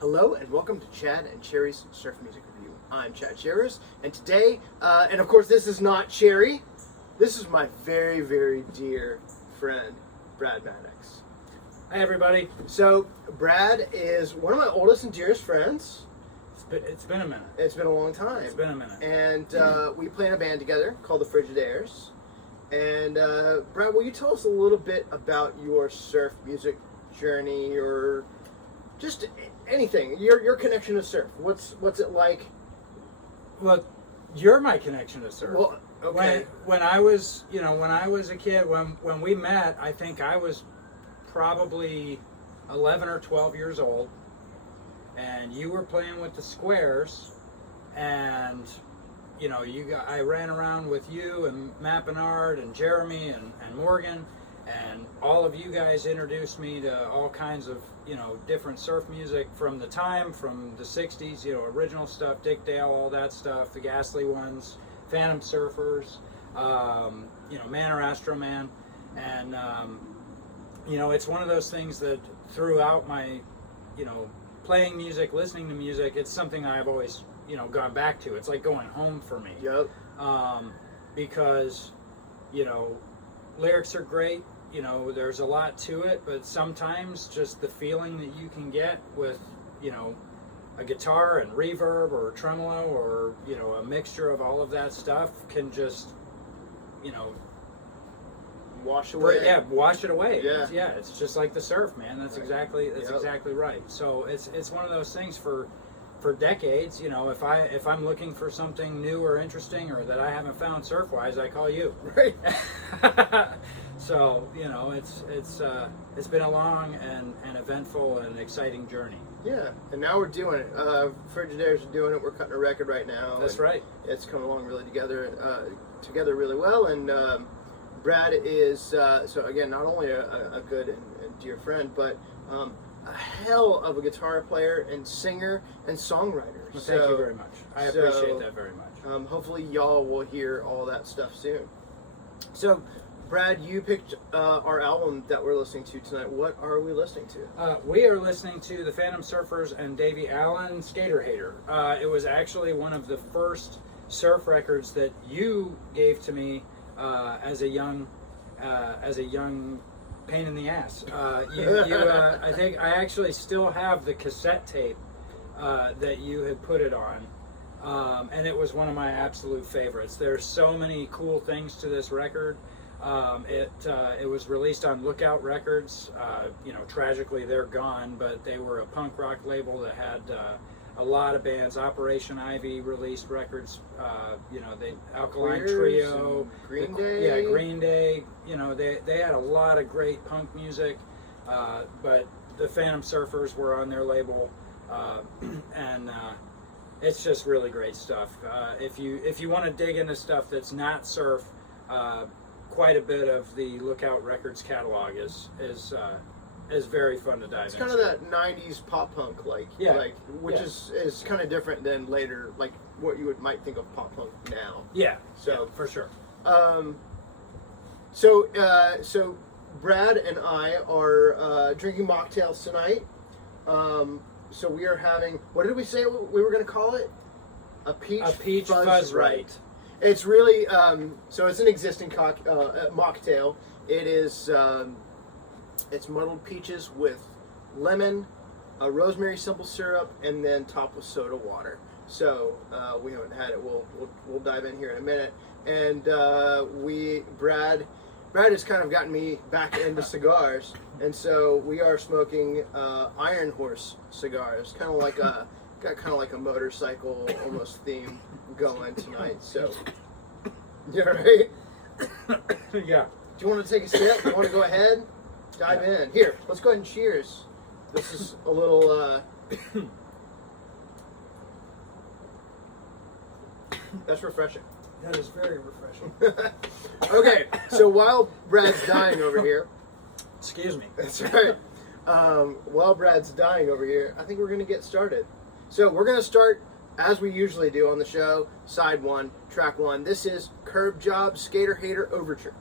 Hello and welcome to Chad and Cherry's Surf Music Review. I'm Chad Cherries, and today, and of course this is not Cherry, this is my very, very dear friend, Brad Mattocks. Hi everybody. So, Brad is one of my oldest and dearest friends. It's been a minute. It's been a long time. It's been a minute. And we play in a band together called the Frigidaires. And Brad, will you tell us a little bit about your surf music journey, or just anything, your connection to surf? What's it like? Well, you're my connection to surf. Well, okay. When I was, when I was a kid, when we met, I think I was probably 11 or 12 years old, and you were playing with the squares, and I ran around with you and Matt Bernard and Jeremy and Morgan, and all of you guys introduced me to all kinds of different surf music from the 60s, original stuff, Dick Dale, all that stuff, the Ghastly Ones, Phantom Surfers, Man or Astro Man, and it's one of those things that throughout my playing music, listening to music, it's something I've always gone back to. It's like going home for me. Yep. Because lyrics are great. There's a lot to it, but sometimes just the feeling that you can get with a guitar and reverb or tremolo or a mixture of all of that stuff can just wash away. Wash it away. Yeah. It's just like the surf, man. That's right. exactly right. So it's one of those things for decades. If I'm looking for something new or interesting or that I haven't found surf wise, I call you. Right. So it's been a long and eventful and exciting journey. Yeah, and now we're doing it. Frigidaires are doing it. We're cutting a record right now. That's right. It's coming along really together really well. And Brad is so again not only a good and dear friend, but a hell of a guitar player and singer and songwriter. Well, thank you very much. I appreciate that very much. Hopefully y'all will hear all that stuff soon. So, Brad, you picked our album that we're listening to tonight. What are we listening to? We are listening to the Phantom Surfers and Davie Allan, Skaterhater. It was actually one of the first surf records that you gave to me as a young pain in the ass. I think I actually still have the cassette tape that you had put it on, and it was one of my absolute favorites. There's so many cool things to this record. It was released on Lookout Records. Tragically they're gone, but they were a punk rock label that had a lot of bands. Operation Ivy released records. The Alkaline Trio, Green Day. Green Day. They had a lot of great punk music, but the Phantom Surfers were on their label, and it's just really great stuff. If you want to dig into stuff that's not surf, quite a bit of the Lookout Records catalog is very fun to dive into. It's kind of that 90s pop punk, which is kind of different than later, like what you might think of pop punk now. Yeah, so for sure. So Brad and I are drinking mocktails tonight. So we are having, what did we say we were going to call it? A peach Fuzzrite. It's really, so it's an existing mocktail. It is, it's muddled peaches with lemon, rosemary simple syrup, and then topped with soda water. So we haven't had it. We'll dive in here in a minute. And Brad has kind of gotten me back into cigars, and so we are smoking Iron Horse cigars, kind of like a motorcycle almost theme going tonight. So, you all right? Yeah. Do you want to take a sip? You want to go ahead? Dive in. Here, let's go ahead and cheers. This is a little, that's refreshing. That is very refreshing. Okay, so while Brad's dying over here. Excuse me. That's right. While Brad's dying over here, I think we're going to get started. So we're going to start, as we usually do on the show, side one, track one. This is Curb Job Skaterhater Overture.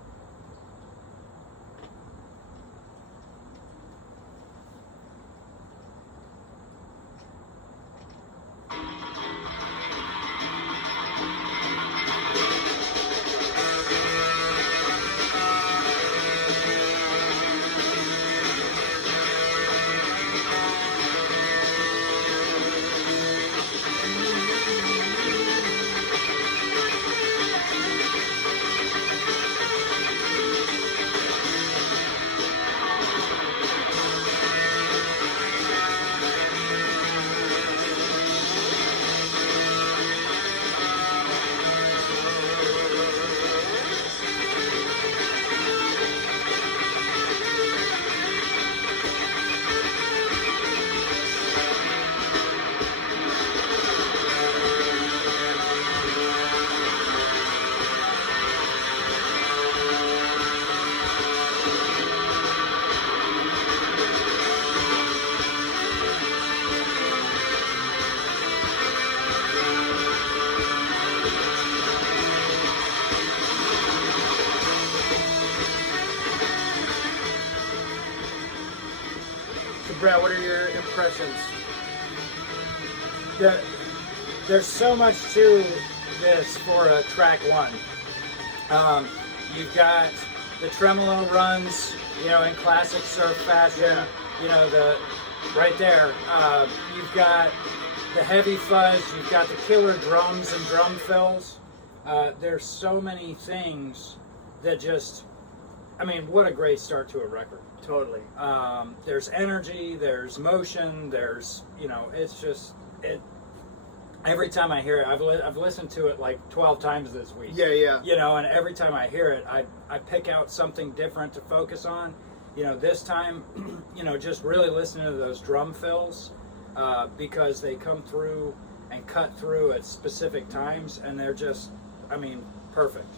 impressions? There's so much to this for a track one. You've got the tremolo runs, you know, in classic surf fashion. Yeah. You know, right there. You've got the heavy fuzz. You've got the killer drums and drum fills. There's so many things that just, I mean, what a great start to a record. Totally. There's energy, there's motion, there's, you know, it's just, every time I hear it, I've listened to it like 12 times this week. Yeah. You know, and every time I hear it, I pick out something different to focus on. You know, this time, you know, just really listening to those drum fills, because they come through and cut through at specific times, and they're just, I mean, perfect.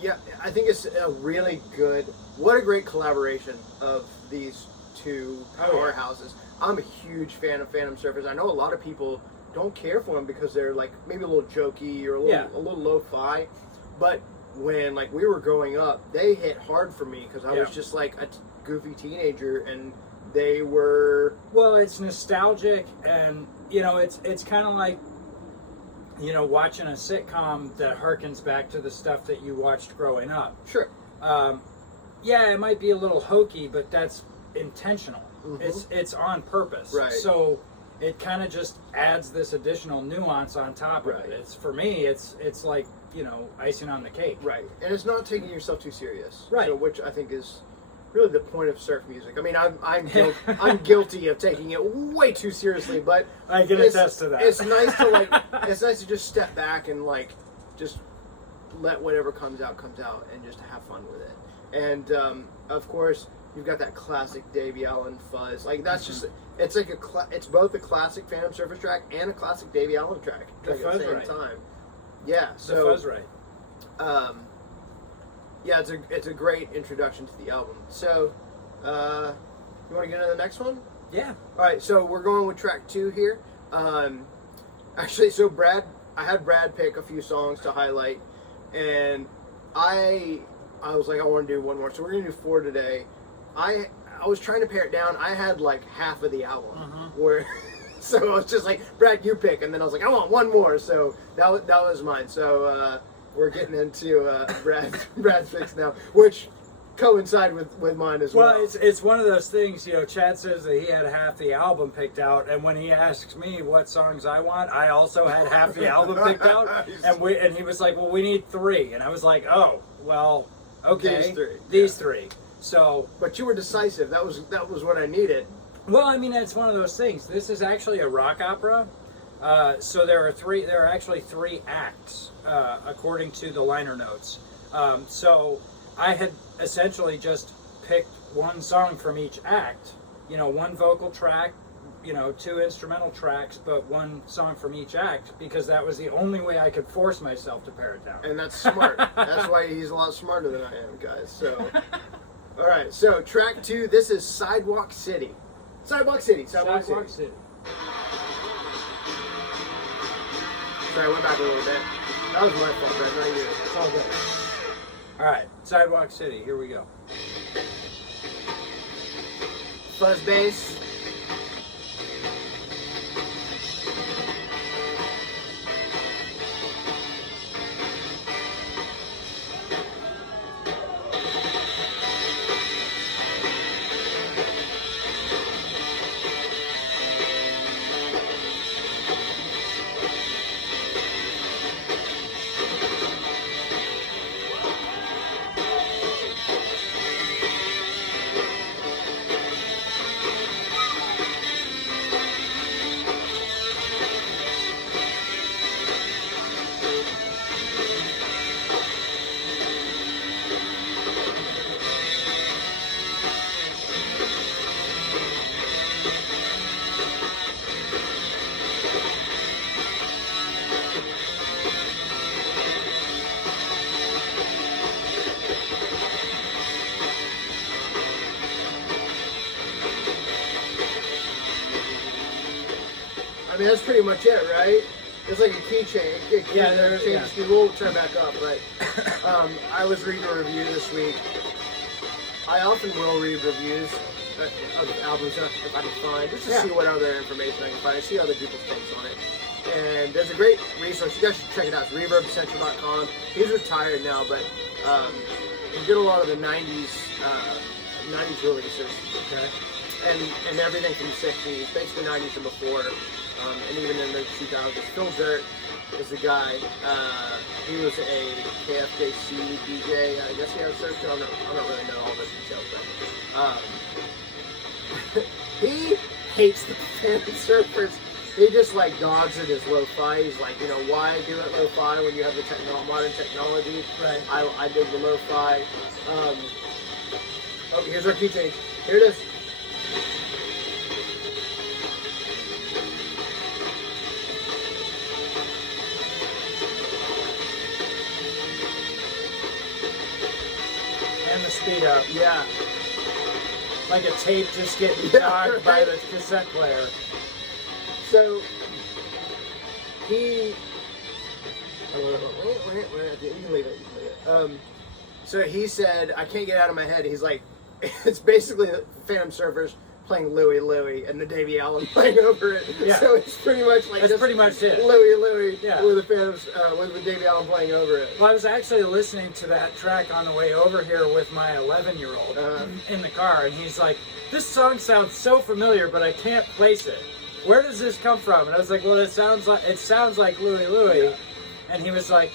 Yeah, I think it's a really good, what a great collaboration of these two powerhouses. I'm a huge fan of Phantom Surfers. I know a lot of people don't care for them because they're like maybe a little jokey or a little lo-fi, but when like we were growing up, they hit hard for me because I was just like a goofy teenager, and they were... Well, it's nostalgic, and you know, it's kind of like, you know, watching a sitcom that harkens back to the stuff that you watched growing up. Sure. Yeah, it might be a little hokey, but that's intentional. Mm-hmm. It's on purpose. Right. So it kind of just adds this additional nuance on top of it. It's, for me, it's like, you know, icing on the cake. Right. And it's not taking yourself too serious. Right. So, which I think is really the point of surf music. I mean, I'm guilty of taking it way too seriously, but I can attest to that. It's nice to it's nice to just step back and like just let whatever comes out, and just have fun with it. And of course, you've got that classic Davie Allan fuzz. Like that's just, it's like it's both a classic Phantom Surfers track and a classic Davie Allan track The at the same Fuzzrite. time. Yeah. So The Fuzzrite. yeah, it's a great introduction to the album. So, you want to get into the next one? Yeah. All right, so we're going with track 2 here. Actually, so I had Brad pick a few songs to highlight, and I was like, I want to do one more. So we're gonna do 4 today. I was trying to pare it down. I had like half of the album, where so I was just like, Brad, you pick, and then I was like, I want one more. So that was mine. So we're getting into Brad's picks now, which coincide with mine as well. Well, it's one of those things, you know, Chad says that he had half the album picked out, and when he asks me what songs I want, I also had half the album picked out, and he was like, well, we need 3, and I was like, oh, well, okay, these three. So, but you were decisive. That was what I needed. Well, I mean, it's one of those things. This is actually a rock opera. So there are actually 3 acts, according to the liner notes. So I had essentially just picked one song from each act, you know, 1 vocal track, you know, 2 instrumental tracks, but 1 song from each act, because that was the only way I could force myself to pare it down. And that's smart. That's why he's a lot smarter than I am, guys. So, all right. So track 2, this is Sidewalk City. Sidewalk City. Sidewalk City. Sorry, I went back a little bit. That was my fault, Brett, not you. It's all good. All right, Sidewalk City. Here we go. Fuzz bass. I mean, that's pretty much it, right? It's like a key change. We'll turn back up, but I was reading a review this week. I often will read reviews, other albums if I can find, just to Yeah. see what other information I can find. I see other people's takes on it. And there's a great resource. You guys should check it out. It's ReverbCentral.com. He's retired now, but he did a lot of the 90s releases. Okay. And everything from the 60s, basically 90s and before, and even in the 2000s. Phil Dirt is the guy. He was a KFJC DJ. I guess he had a search. I don't really know all the details, but he hates the Phantom Surfers. He just like dogs it as lo-fi. He's like, you know, why do it lo-fi when you have the modern technology? Right. I dig the lo-fi. Oh, here's our key change. Here it is. And the speed up. Yeah. Like a tape just getting Yeah, jogged by right. the cassette player. So he. You can leave it. So he said, I can't get out of my head. He's like, it's basically the Phantom Surfers playing Louie Louie and the Davie Allan playing over it. Yeah. So it's pretty much like That's pretty much it. Louie Louie Yeah. with the Phantoms, with the Davie Allan playing over it. Well, I was actually listening to that track on the way over here with my 11-year-old in the car, and he's like, this song sounds so familiar, but I can't place it. Where does this come from? And I was like, well, it sounds like Louie Louie. Yeah. And he was like,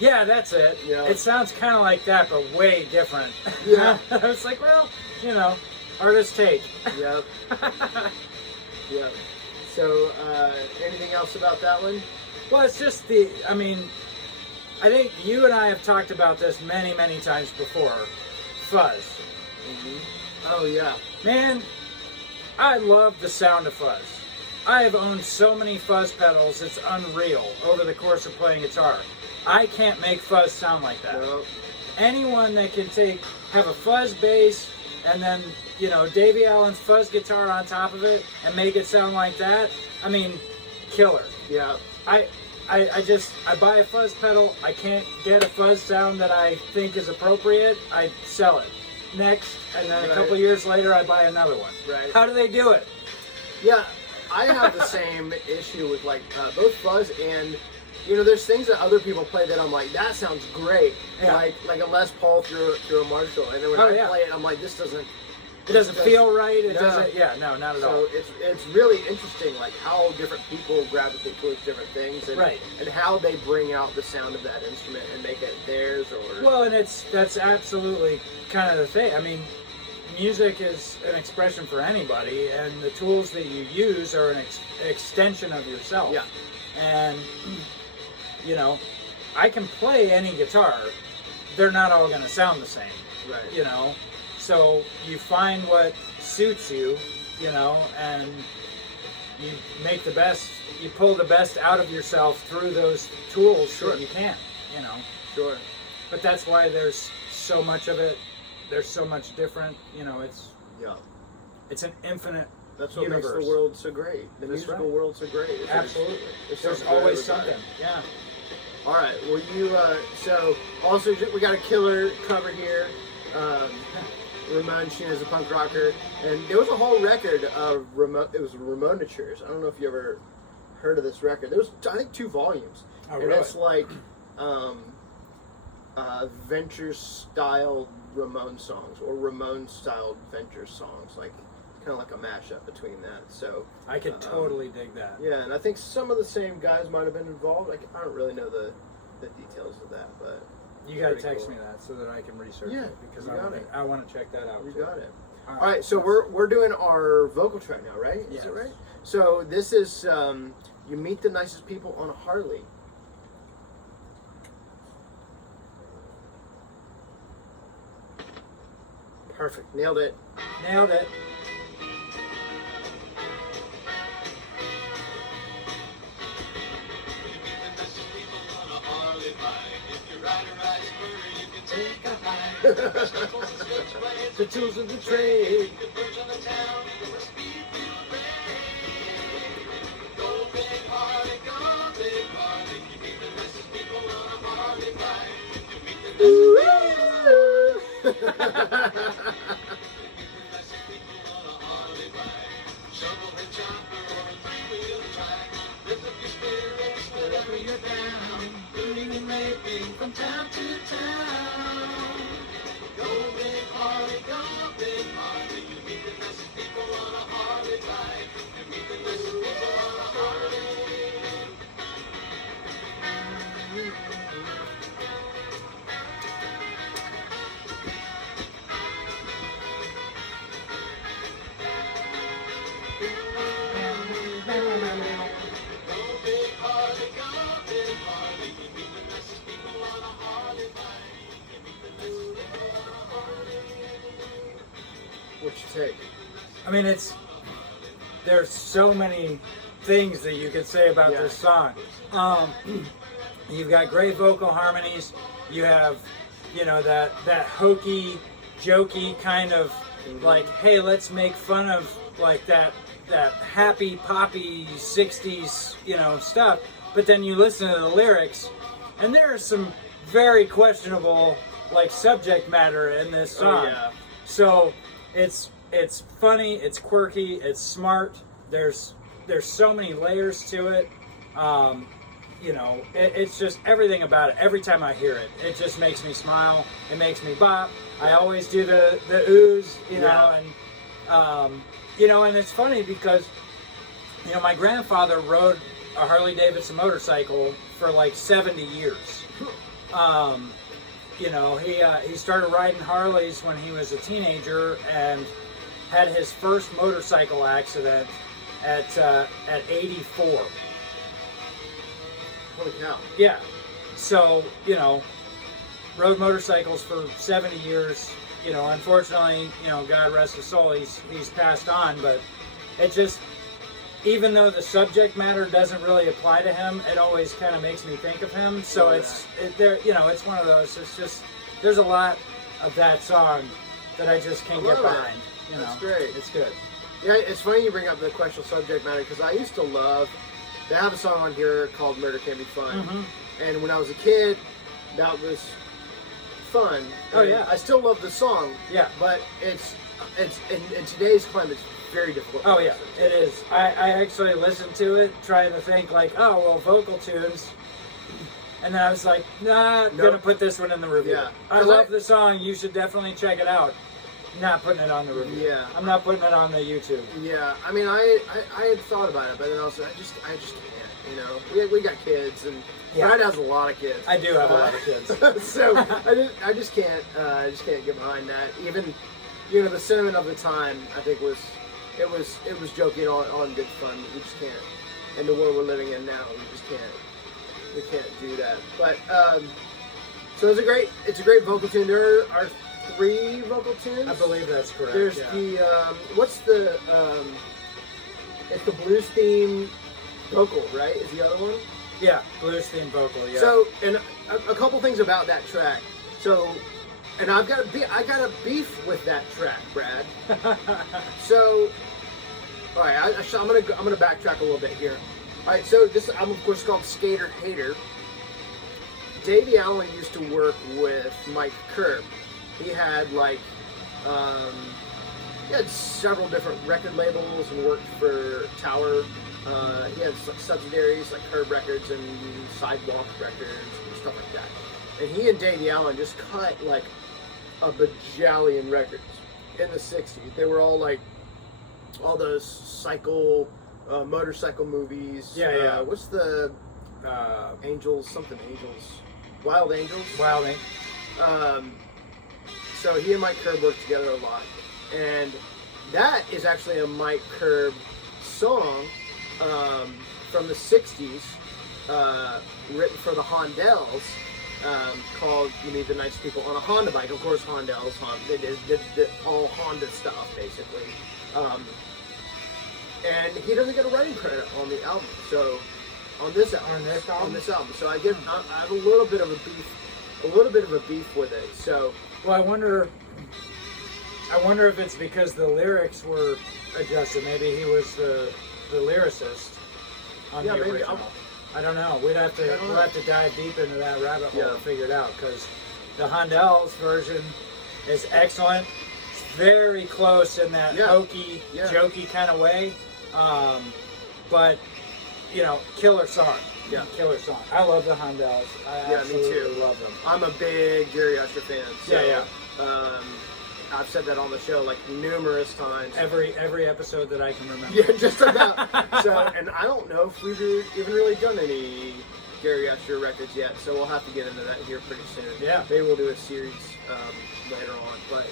yeah, that's it. Yeah. It sounds kind of like that, but way different. Yeah. I was like, well, you know, artist take. Yep. Yep. So, anything else about that one? Well, it's just I think you and I have talked about this many, many times before. Fuzz. Oh, yeah. Man, I love the sound of fuzz. I have owned so many fuzz pedals, it's unreal over the course of playing guitar. I can't make fuzz sound like that. No. Anyone that can have a fuzz bass and then, you know, Davie Allan's fuzz guitar on top of it and make it sound like that, I mean, killer. Yeah. I buy a fuzz pedal, I can't get a fuzz sound that I think is appropriate, I sell it. Next, and then a couple years later, I buy another one. Right. How do they do it? Yeah, I have the same issue with like both fuzz and, you know, there's things that other people play that I'm like, that sounds great. Yeah. Like a Les Paul through a Marshall, and then when I play it, I'm like, this doesn't. It doesn't feel right. It No. doesn't. Yeah, no, not at all. So it's really interesting, like how different people gravitate towards different things, and and how they bring out the sound of that instrument and make it theirs. Or Well, and that's absolutely kind of the thing. I mean, music is an expression for anybody, and the tools that you use are an extension of yourself. Yeah. And you know, I can play any guitar. They're not all going to sound the same. Right. You know. So you find what suits you, you know, and you make the best, you pull the best out of yourself through those tools that you can, you know. Sure. But that's why there's so much of it. There's so much different, you know, it's an infinite That's what universe. makes the world so great. The That's musical right. world so great. Absolutely. It's There's something for always everybody. something. Yeah. All right. Well, you so also we got a killer cover here. Ramon Sheen is a punk rocker, and there was a whole record of it was Ramonatures. I don't know if you ever heard of this record. There was, I think, 2 volumes, Oh, and really? it's like Venture style Ramon songs or Ramon style Venture songs, like kind of like a mashup between that. So I could totally dig that. yeah, and I think some of the same guys might have been involved. I don't really know the details of that, but You got to pretty text cool. me that so that I can research Yeah, it because you got it. I want to check that out. You too. got it. All right, so we're doing our vocal track now, right? Yes. Is it right? So this is You Meet the Nicest People on a Harley. Perfect. Nailed it. Nailed it. The tools of the trade. I mean, there's so many things that you could say about this song. You've got great vocal harmonies. You have, that hokey, jokey kind of like, hey, let's make fun of like that happy poppy 60s, stuff. But then you listen to the lyrics, and there are some very questionable like subject matter in this song. Oh, yeah. So it's funny, it's quirky, it's smart. There's so many layers to it. It's just everything about it. Every time I hear it, it just makes me smile. It makes me bop. I always do the oohs, and it's funny because, my grandfather rode a Harley Davidson motorcycle for like 70 years. He started riding Harleys when he was a teenager and had his first motorcycle accident at 84. Holy cow. Yeah. So, rode motorcycles for 70 years. Unfortunately, God rest his soul, he's passed on, but it just, even though the subject matter doesn't really apply to him, it always kind of makes me think of him. So it's one of those. It's just, there's a lot of that song that I just can't get behind. That's great. It's good. Yeah, it's funny you bring up the questionable subject matter because I used to love. They have a song on here called "Murder Can Be Fun," and when I was a kid, that was fun. Oh yeah, I still love the song. Yeah, but it's in today's climate, it's very difficult. Oh yeah, it is. I actually listened to it, trying to think like, oh well, vocal tunes, and then I was like, nah, gonna put this one in the review. Yeah, I love the song. You should definitely check it out. Not putting it on the review. Yeah, I'm not putting it on the YouTube. Yeah, I mean, I had thought about it, but then also I just can't. We got kids, and Brad has a lot of kids. I do have a lot of kids. So I just can't get behind that. Even the sentiment of the time, I think was joking on good fun. We just can't. In the world we're living in now, we just can't. We can't do that. But so it's a great vocal tune. There are 3 vocal tunes. I believe that's correct. There's the it's the blues theme vocal, right? Is the other one? Yeah, blues theme vocal. Yeah. So, and a couple things about that track. So, and I got a beef with that track, Brad. So, all right, I'm gonna backtrack a little bit here. All right, so this album, of course, is called Skaterhater. Davie Allan used to work with Mike Curb. He had he had several different record labels and worked for Tower. He had subsidiaries like Curb Records and Sidewalk Records and stuff like that. And he and Davie Allan just cut like a bajillion records in the 60s. They were all like all those motorcycle movies. Yeah. What's the Angels? Wild Angels? Wild Angels. So he and Mike Curb worked together a lot. And that is actually a Mike Curb song from the 60s, written for the Hondells, called "You Meet the Nice People on a Honda Bike." Of course, Hondells, they did all Honda stuff, basically. And he doesn't get a writing credit on the album. So on this album. So I have a little bit of a beef with it. So. Well, I wonder if it's because the lyrics were adjusted. Maybe he was the lyricist on the original. Maybe. I don't know. We'll have to dive deep into that rabbit hole and figure it out, because the Hondells version is excellent. It's very close in that hokey, jokey kind of way. But killer song. Yeah, killer song. I love the Hondells. I absolutely love them. I'm a big Gary Usher fan. So, yeah. I've said that on the show like numerous times. Every episode that I can remember. Yeah, just about. So, and I don't know if we've even really done any Gary Usher records yet. So we'll have to get into that here pretty soon. Yeah. Maybe we'll do a series later on. But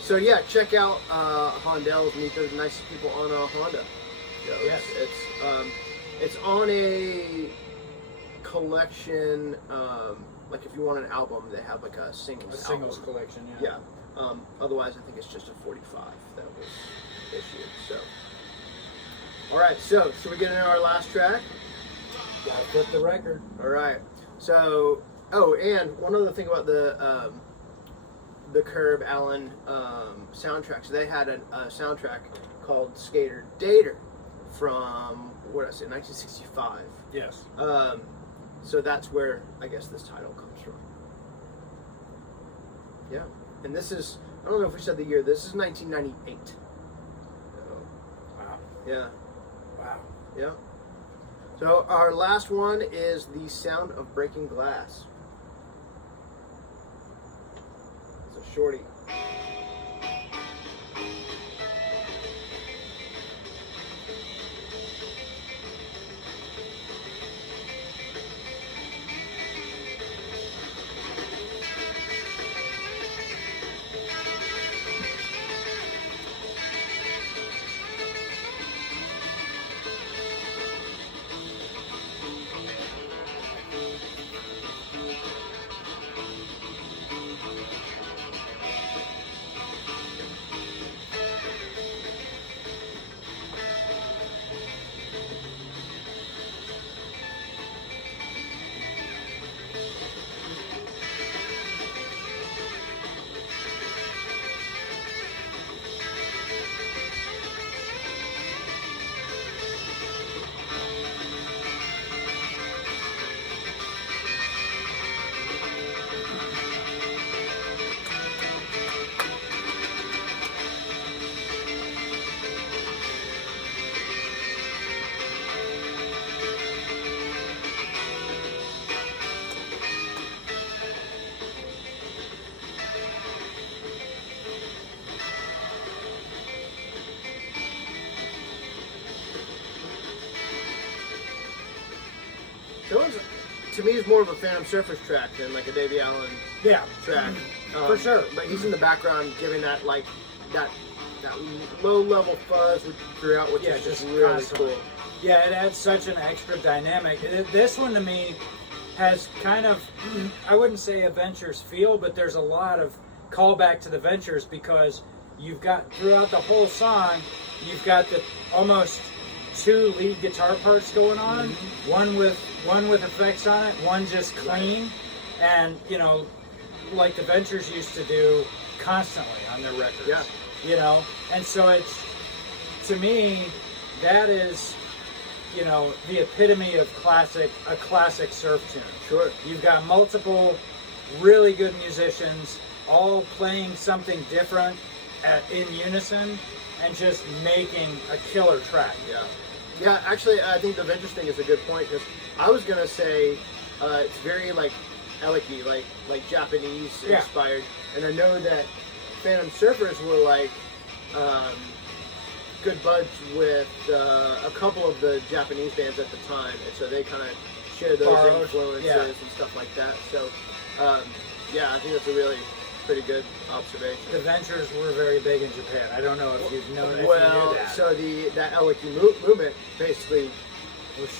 so yeah, check out Hondells, Meet the Nicest People on a Honda. So yes. It's on a collection, like if you want an album, they have like a singles collection, yeah. Otherwise, I think it's just a 45 that was issued. So, all right. So, should we get into our last track? Gotta flip the record. All right. So, oh, and one other thing about the Allan soundtrack. So they had a soundtrack called Skaterhater from, what did I say, 1965. Yes. So that's where I guess this title comes from. Yeah. And this is, I don't know if we said the year, this is 1998. So, Wow. yeah. Wow. Yeah. So our last one is The Sound of Breaking Glass. It's a shorty. To me, is more of a Phantom Surfer's track than like a Davie Allan track. For sure. But he's in the background giving that like that low level fuzz throughout, which is just really constantly. cool. Yeah, it adds such an extra dynamic. This one to me has kind of, I wouldn't say a Ventures feel, but there's a lot of callback to the Ventures because you've got throughout the whole song, you've got the almost two lead guitar parts going on, one with effects on it, one just clean, and you know, like the Ventures used to do constantly on their records. Yeah. You know, and so it's, to me, that is, you know, the epitome of a classic surf tune. Sure. You've got multiple really good musicians all playing something different in unison and just making a killer track. Yeah. Yeah, actually, I think the Ventures thing is a good point because I was gonna say it's very like Eliki, like Japanese inspired, and I know that Phantom Surfers were like good buds with a couple of the Japanese bands at the time, and so they kind of share those influences and stuff like that. So yeah, I think that's a really pretty good observation. The Ventures were very big in Japan. I don't know if you've known if you knew that. So that Eliki movement basically was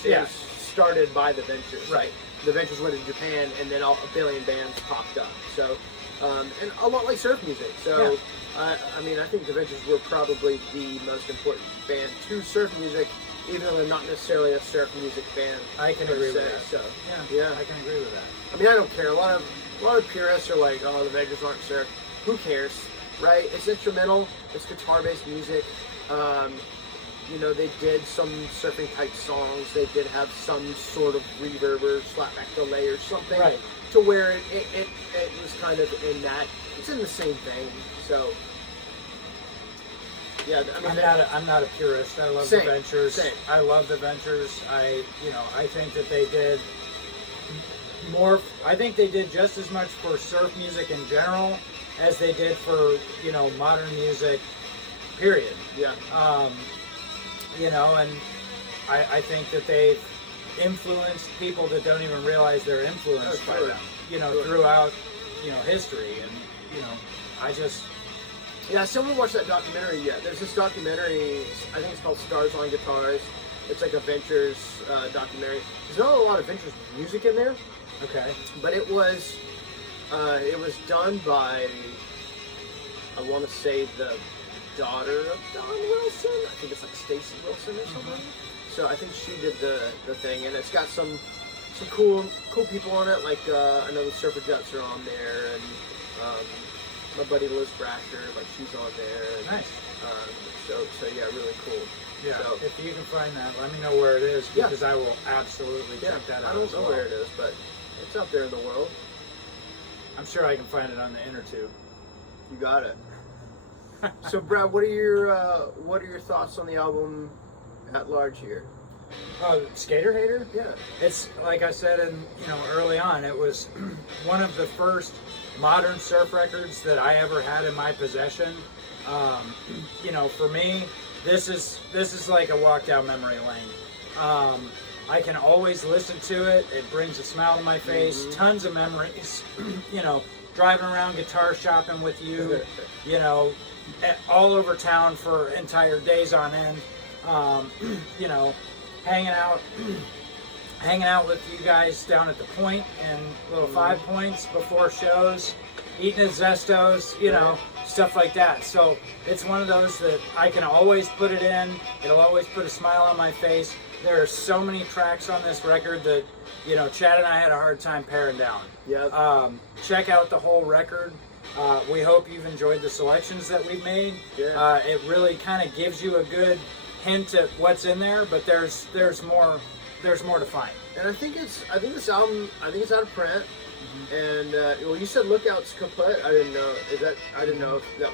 started by the Ventures. Right. The Ventures went to Japan, and then a billion bands popped up. So, and a lot like surf music. So, I mean, I think the Ventures were probably the most important band to surf music, even though they're not necessarily a surf music band. I can agree with that. So, yeah, I can agree with that. I mean, I don't care. A lot of purists are like, oh, the Ventures aren't surf. Who cares, right? It's instrumental. It's guitar-based music. You know, they did some surfing type songs. They did have some sort of reverb or slapback delay or something to where it was kind of in that. It's in the same thing. So, yeah, I mean, I'm not a purist. I love the Ventures. I love the Ventures. I think that they did more. I think they did just as much for surf music in general as they did for, you know, modern music. Period. Yeah. You know, and I think that they've influenced people that don't even realize they're influenced by them. You know, throughout, you know, history, and you know, I just. Yeah, someone watched that documentary yet. There's this documentary, I think it's called Stars on Guitars. It's like a Ventures documentary. There's not a lot of Ventures music in there. Okay. But it was done by I want to say the daughter of Don Wilson. I think it's like Stacy Wilson or something. So I think she did the thing, and it's got some cool people on it. Like I know the Surfer Jets are on there, and my buddy Liz Brasher, like she's on there. And, nice. So yeah, really cool. Yeah. So, if you can find that, let me know where it is because I will absolutely check that out. I don't know where it is, but it's out there in the world. I'm sure I can find it on the inner tube. You got it. So Brad, what are your thoughts on the album at large here? Oh, Skaterhater? Yeah. It's like I said, early on, it was one of the first modern surf records that I ever had in my possession. For me, this is like a walk down memory lane. I can always listen to it. It brings a smile to my face. Tons of memories. Driving around guitar shopping with you. All over town for entire days on end. Hanging out with you guys down at the Point and little 5 Points before shows, eating at Zestos, stuff like that. So it's one of those that I can always put it in. It'll always put a smile on my face. There are so many tracks on this record that, Chad and I had a hard time paring down. Yep. Check out the whole record. We hope you've enjoyed the selections that we've made. Yeah. It really kind of gives you a good hint at what's in there, but there's more to find. And I think this album it's out of print. And you said Lookouts kaput. I didn't know that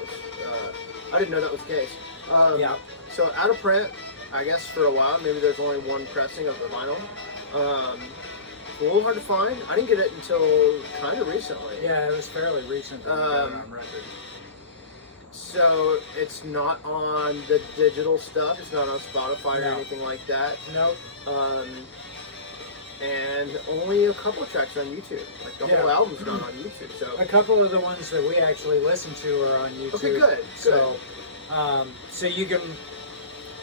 was the case. Yeah. So out of print, I guess for a while. Maybe there's only one pressing of the vinyl. A little hard to find. I didn't get it until kind of recently. Yeah, it was fairly recent that we got it on record. So it's not on the digital stuff. It's not on Spotify or anything like that. Nope. And only a couple of tracks are on YouTube. Like the whole album's not on YouTube. So a couple of the ones that we actually listen to are on YouTube. Okay, good. So you can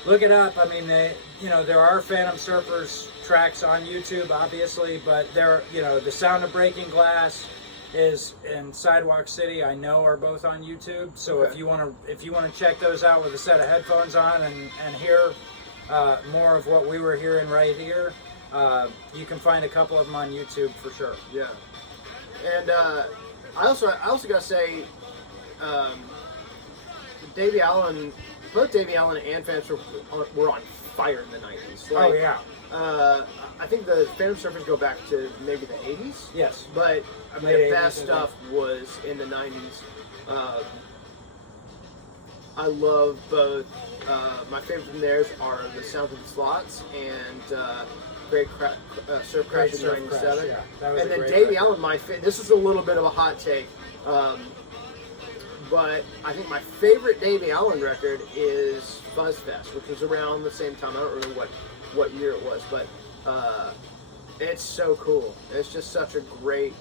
look it up. I mean, there are Phantom Surfers tracks on YouTube, obviously, but the Sound of Breaking Glass is in Sidewalk City. I know are both on YouTube. So if you want to check those out with a set of headphones on and hear more of what we were hearing right here, you can find a couple of them on YouTube for sure. Yeah. And I also gotta say, Davie Allan, both Davie Allan and Phantom were on fire in the 90s. Like, oh yeah. I think the Phantom Surfers go back to maybe the 80s. Yes. But their best stuff was in the 90s. I love both. My favorite from theirs are the Sounds of the Slots and Great Surf Crash in '97. Yeah, and then Davie Allan, this is a little bit of a hot take, but I think my favorite Davie Allan record is Fuzz Fest, which was around the same time. I don't remember what year it was, but it's so cool. It's just such a great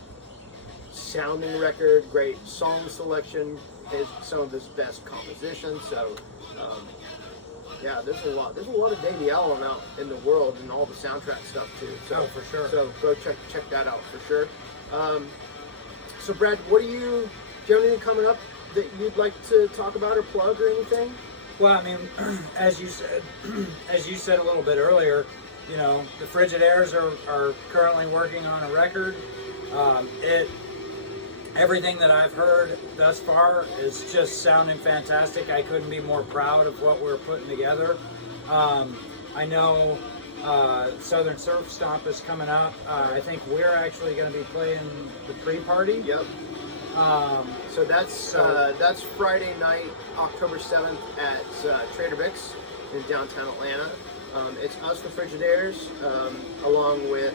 sounding record, great song selection, some of his best compositions. So yeah, there's a lot of Davie Allan out in the world and all the soundtrack stuff too. So for sure. So go check that out for sure. So Brad, do you have anything coming up that you'd like to talk about or plug or anything? Well, I mean, as you said a little bit earlier, the Frigidaires are currently working on a record. Everything that I've heard thus far is just sounding fantastic. I couldn't be more proud of what we're putting together. I know Southern Surf Stomp is coming up. I think we're actually going to be playing the pre-party. Yep. So that's Friday night, October 7th at Trader Vic's in downtown Atlanta. It's us, the Frigidaires, along with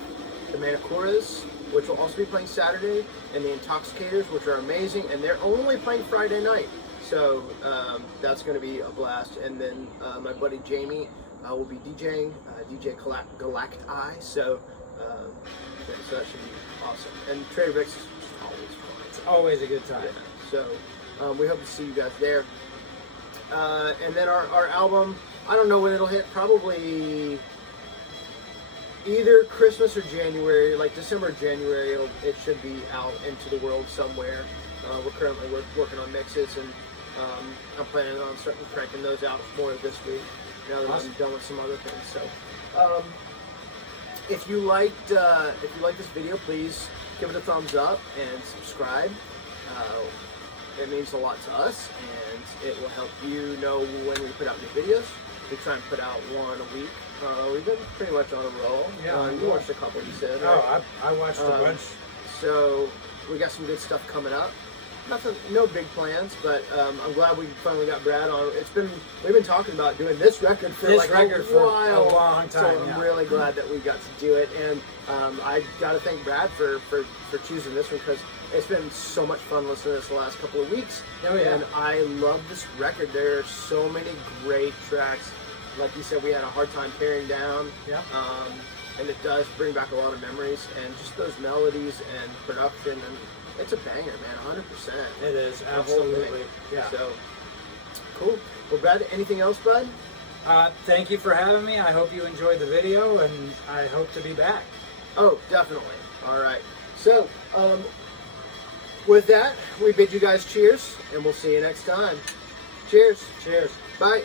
the Mattocks, which will also be playing Saturday, and the Intoxicators, which are amazing, and they're only playing Friday night. So that's going to be a blast. And then my buddy Jamie will be DJing, DJ Galacti. So that should be awesome. And Trader Vic's is always fun. It's always a good time. Yeah. So we hope to see you guys there. And then our album, I don't know when it'll hit, probably either Christmas or January, like December or January, it should be out into the world somewhere. We're currently working on mixes, and I'm planning on starting cranking those out more this week. Now that I'm done with some other things. So, if you liked this video, please give it a thumbs up and subscribe. It means a lot to us, and it will help you know when we put out new videos. We try and put out one a week. We've been pretty much on a roll. Yeah, you watched a couple, you said. Right? Oh, I watched a bunch. So we got some good stuff coming up. No big plans, but I'm glad we finally got Brad on. We've been talking about doing this record for a while, a long time. So I'm really glad that we got to do it, and I got to thank Brad for choosing this one because it's been so much fun listening to this the last couple of weeks. Oh, yeah. And I love this record. There are so many great tracks. Like you said, we had a hard time paring down. Yeah. And it does bring back a lot of memories and just those melodies and production, and it's a banger, man, 100%. It is, absolutely. Yeah. So, cool. Well, Brad, anything else, bud? Thank you for having me. I hope you enjoyed the video, and I hope to be back. Oh, definitely. All right. So, with that, we bid you guys cheers, and we'll see you next time. Cheers. Cheers. Bye.